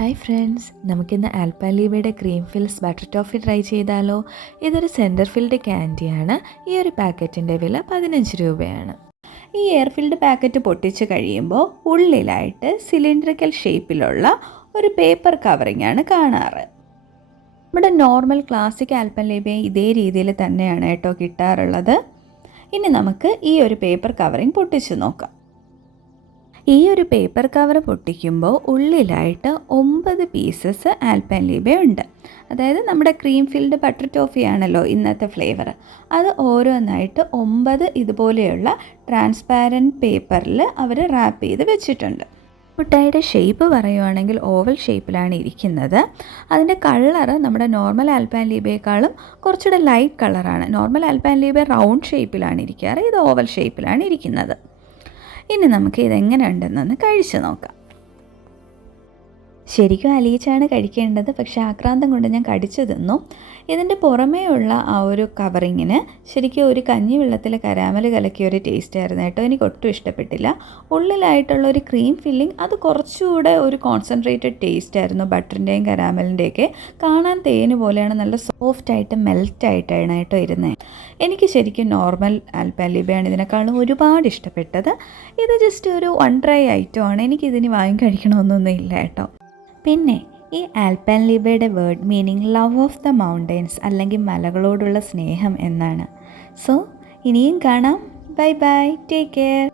Hi friends, നമുക്കിന്ന് ആൽപ്പാലീബയുടെ cream fills butter toffee try ചെയ്താലോ. ഇതൊരു സെൻറ്റർ ഫിൽഡ് ക്യാൻഡിയാണ്. ഈ ഒരു പാക്കറ്റിൻ്റെ വില 15 രൂപയാണ്. ഈ എയർ ഫിൽഡ് പാക്കറ്റ് പൊട്ടിച്ച് കഴിയുമ്പോൾ ഉള്ളിലായിട്ട് സിലിണ്ടറിക്കൽ ഷേപ്പിലുള്ള ഒരു പേപ്പർ കവറിംഗ് ആണ് കാണാറ്. നമ്മുടെ നോർമൽ ക്ലാസിക് ആൽപ്പൻലീബയെ ഇതേ രീതിയിൽ തന്നെയാണ് കേട്ടോ കിട്ടാറുള്ളത്. ഇനി നമുക്ക് ഈ ഒരു പേപ്പർ കവറിംഗ് പൊട്ടിച്ച് നോക്കാം. ഈ ഒരു പേപ്പർ കവർ പൊട്ടിക്കുമ്പോൾ ഉള്ളിലായിട്ട് 9 പീസസ് ആൽപ്പൻലീബ ഉണ്ട്. അതായത് നമ്മുടെ ക്രീം ഫിൽഡ് ബട്ടർ ടോഫി ആണല്ലോ ഇന്നത്തെ ഫ്ലേവർ. അത് ഓരോന്നായിട്ട് 9 ഇതുപോലെയുള്ള ട്രാൻസ്പാരൻറ്റ് പേപ്പറിൽ അവർ റാപ്പ് ചെയ്ത് വെച്ചിട്ടുണ്ട്. മുട്ടായിയുടെ ഷേപ്പ് പറയുവാണെങ്കിൽ ഓവൽ ഷേപ്പിലാണ് ഇരിക്കുന്നത്. അതിൻ്റെ കളറ് നമ്മുടെ നോർമൽ ആൽപ്പൻലീബയേക്കാളും കുറച്ചുകൂടെ ലൈറ്റ് കളറാണ്. നോർമൽ ആൽപ്പൻലീബ റൗണ്ട് ഷേപ്പിലാണ് ഇരിക്കാറ്, ഇത് ഓവൽ ഷേപ്പിലാണ് ഇരിക്കുന്നത്. ഇനി നമുക്ക് ഇതെങ്ങനെ ഉണ്ടെന്നൊന്ന് കഴിച്ച് നോക്കാം. ശരിക്കും അലിയിച്ചാണ് കഴിക്കേണ്ടത്, പക്ഷേ ആക്രാന്തം കൊണ്ട് ഞാൻ കടിച്ചു തിന്നു. ഇതിൻ്റെ പുറമേയുള്ള ആ ഒരു കവറിങ്ങിന് ശരിക്കും ഒരു കഞ്ഞി വെള്ളത്തിൽ കരാമൽ കലക്കിയ ഒരു ടേസ്റ്റ് ആയിരുന്നു കേട്ടോ. എനിക്ക് ഒട്ടും ഇഷ്ടപ്പെട്ടില്ല. ഉള്ളിലായിട്ടുള്ള ഒരു ക്രീം ഫില്ലിംഗ് അത് കുറച്ചുകൂടെ ഒരു കോൺസെൻട്രേറ്റഡ് ടേസ്റ്റ് ആയിരുന്നു. ബട്ടറിൻ്റെയും കരാമലിൻ്റെയൊക്കെ കാണാൻ തേന് പോലെയാണ്, നല്ല സോഫ്റ്റായിട്ട് മെൽറ്റായിട്ടാണ് കേട്ടോ ഇരുന്നത്. എനിക്ക് ശരിക്കും നോർമൽ ആൽപ്പൻലീബയാണ് ഇതിനേക്കാളും ഒരുപാട് ഇഷ്ടപ്പെട്ടത്. ഇത് ജസ്റ്റ് ഒരു വൺ ട്രൈ ഐറ്റമാണ്. എനിക്കിതിന് വാങ്ങി കഴിക്കണമെന്നൊന്നും ഇല്ല കേട്ടോ. പിന്നെ ഈ ആൽപ്പൻലീബയുടെ word meaning love of the mountains അല്ലെങ്കിൽ മലകളോടുള്ള സ്നേഹം എന്നാണ്. സോ ഇനിയും കാണാം. Bye bye, take care.